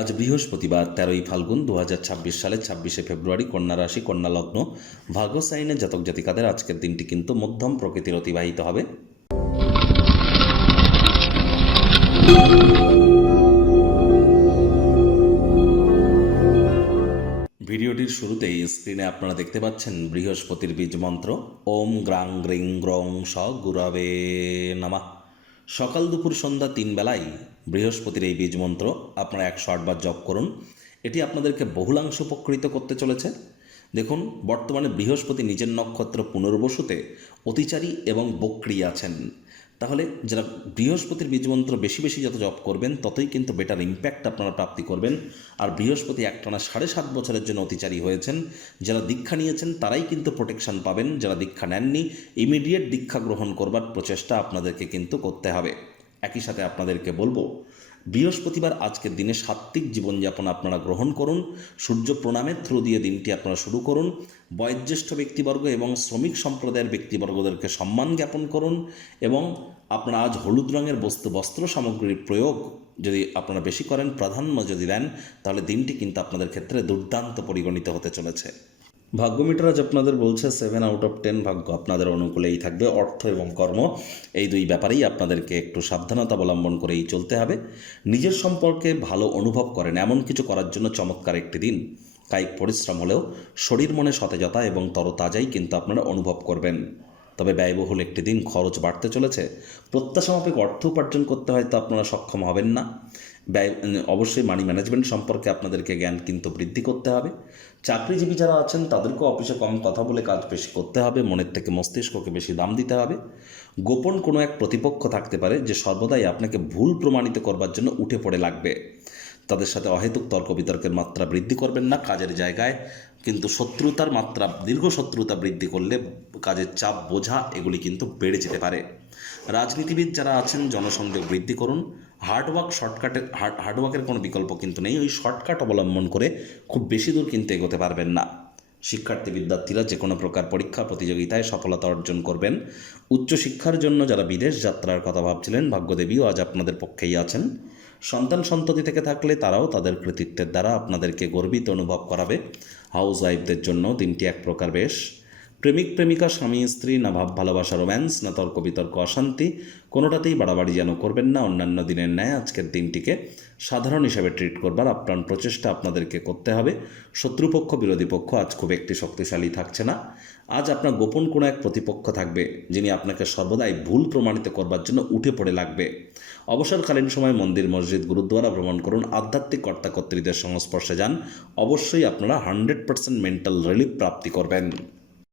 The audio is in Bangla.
আজ বৃহস্পতিবার 13ই ফাল্গুন 2026 সালে 26শে ফেব্রুয়ারি, কন্যা রাশি, কন্যা লগ্ন, ভাগ্য সাইনের জাতক জাতিকাদের আজকের দিনটি কিন্তু মধ্যম প্রকৃতির অতিবাহিত হবে। ভিডিওটির শুরুতেই স্ক্রিনে আপনারা দেখতে পাচ্ছেন বৃহস্পতির বীজ মন্ত্র ওম গ্রাং গ্রিং গ্রং স গুরবে নমঃ। সকাল দুপুর সন্ধ্যা 3 বেলায় বৃহস্পতির এই বীজ মন্ত্র আপনারা 108 বার জপ করুন। এটি আপনাদেরকে বহুলাংশ উপকৃত করতে চলেছে। দেখুন, বর্তমানে বৃহস্পতি নিজের নক্ষত্র পুনর্বসুতে অতিচারী এবং বক্রী আছেন। তাহলে যারা বৃহস্পতির বীজমন্ত্র বেশি বেশি যত জপ করবেন ততই কিন্তু বেটার ইম্প্যাক্ট আপনারা প্রাপ্তি করবেন। আর বৃহস্পতি একটানা 7.5 বছরের জন্য অতিচারী হয়েছেন। যারা দীক্ষা নিয়েছেন তারাই কিন্তু প্রোটেকশন পাবেন। যারা দীক্ষা নেননি, ইমিডিয়েট দীক্ষা গ্রহণ করবার প্রচেষ্টা আপনাদেরকে কিন্তু করতে হবে। একই সাথে আপনাদেরকে বলবো, বৃহস্পতিবার আজকের দিনে সাত্ত্বিক জীবনযাপন আপনারা গ্রহণ করুন। সূর্য প্রণামের থ্রু দিয়ে দিনটি আপনারা শুরু করুন। বয়োজ্যেষ্ঠ ব্যক্তিবর্গ এবং শ্রমিক সম্প্রদায়ের ব্যক্তিবর্গদেরকে সম্মান জ্ঞাপন করুন। এবং আপনারা আজ হলুদ রঙের বস্ত্র সামগ্রীর প্রয়োগ যদি আপনারা বেশি করেন, প্রাধান্য যদি দেন, তাহলে দিনটি কিন্তু আপনাদের ক্ষেত্রে দুর্দান্ত পরিগণিত হতে চলেছে। ভাগ্য মিটার আজ আপনাদের বলছে 7 আউট অফ 10 ভাগ্য আপনাদের অনুকূলেই থাকবে। অর্থ এবং কর্ম এই দুই ব্যাপারেই আপনাদেরকে একটু সাবধানতা অবলম্বন করেই চলতে হবে। নিজের সম্পর্কে ভালো অনুভব করেন এমন কিছু করার জন্য চমৎকার একটি দিন। কায়িক পরিশ্রম হলেও শরীর মনে সতেজতা এবং তরতাজাই কিন্তু আপনারা অনুভব করবেন। তবে ব্যয়বহুল একটি দিন, খরচ বাড়তে চলেছে। প্রত্যাশা মাফিক অর্থ উপার্জন করতে হয়তো আপনারা সক্ষম হবেন না। অবশ্যই মানি ম্যানেজমেন্ট সম্পর্কে আপনাদেরকে জ্ঞান কিন্তু বৃদ্ধি করতে হবে। চাকরিজীবী যারা আছেন তাদেরকেও অফিসে কম কথা বলে কাজ বেশি করতে হবে। মনের থেকে মস্তিষ্ককে বেশি দাম দিতে হবে। গোপন কোনো এক প্রতিপক্ষ থাকতে পারে যে সর্বদাই আপনাকে ভুল প্রমাণিত করবার জন্য উঠে পড়ে লাগবে। তাদের সাথে অহেতুক তর্ক বিতর্কের মাত্রা বৃদ্ধি করবেন না। কাজের জায়গায় কিন্তু শত্রুতার মাত্রা, দীর্ঘ শত্রুতা বৃদ্ধি করলে কাজের চাপ, বোঝা এগুলি কিন্তু বেড়ে যেতে পারে। রাজনীতিবিদ যারা আছেন জনসংযোগ বৃদ্ধি করুন। হার্ডওয়ার্কের কোনো বিকল্প কিন্তু নেই। ওই শর্টকাট অবলম্বন করে খুব বেশি দূর কিন্তু এগোতে পারবেন না। শিক্ষার্থী বিদ্যার্থীরা যে কোনো প্রকার পরীক্ষা প্রতিযোগিতায় সফলতা অর্জন করবেন। উচ্চশিক্ষার জন্য যারা বিদেশ যাত্রার কথা ভাবছিলেন, ভাগ্যদেবীও আজ আপনাদের পক্ষেই আছেন। সন্তান সন্ততি থেকে থাকলে তারাও তাদের কৃতিত্বের দ্বারা আপনাদেরকে গর্বিত অনুভব করাবে। হাউস ওয়াইফদের জন্য দিনটি এক প্রকার বেশ। প্রেমিক প্রেমিকা, স্বামী স্ত্রী, না ভাব ভালোবাসা রোম্যান্স, না তর্ক বিতর্ক অশান্তি, কোনোটাতেই বাড়াবাড়ি যেন করবেন না। অন্যান্য দিনের ন্যায় আজকের দিনটিকে সাধারণ হিসাবে ট্রিট করবার আপ্রাণ প্রচেষ্টা আপনাদেরকে করতে হবে। শত্রুপক্ষ, বিরোধী পক্ষ আজ খুব একটি শক্তিশালী থাকছে না। আজ আপনার গোপন কোনো এক প্রতিপক্ষ থাকবে যিনি আপনাকে সর্বদাই ভুল প্রমাণিত করবার জন্য উঠে পড়ে লাগবে। অবসরকালীন সময় মন্দির, মসজিদ, গুরুদ্বারা ভ্রমণ করুন। আধ্যাত্মিক কর্তাকর্ত্রীদের সংস্পর্শে যান। অবশ্যই আপনারা 100% মেন্টাল রিলিফ প্রাপ্তি করবেন।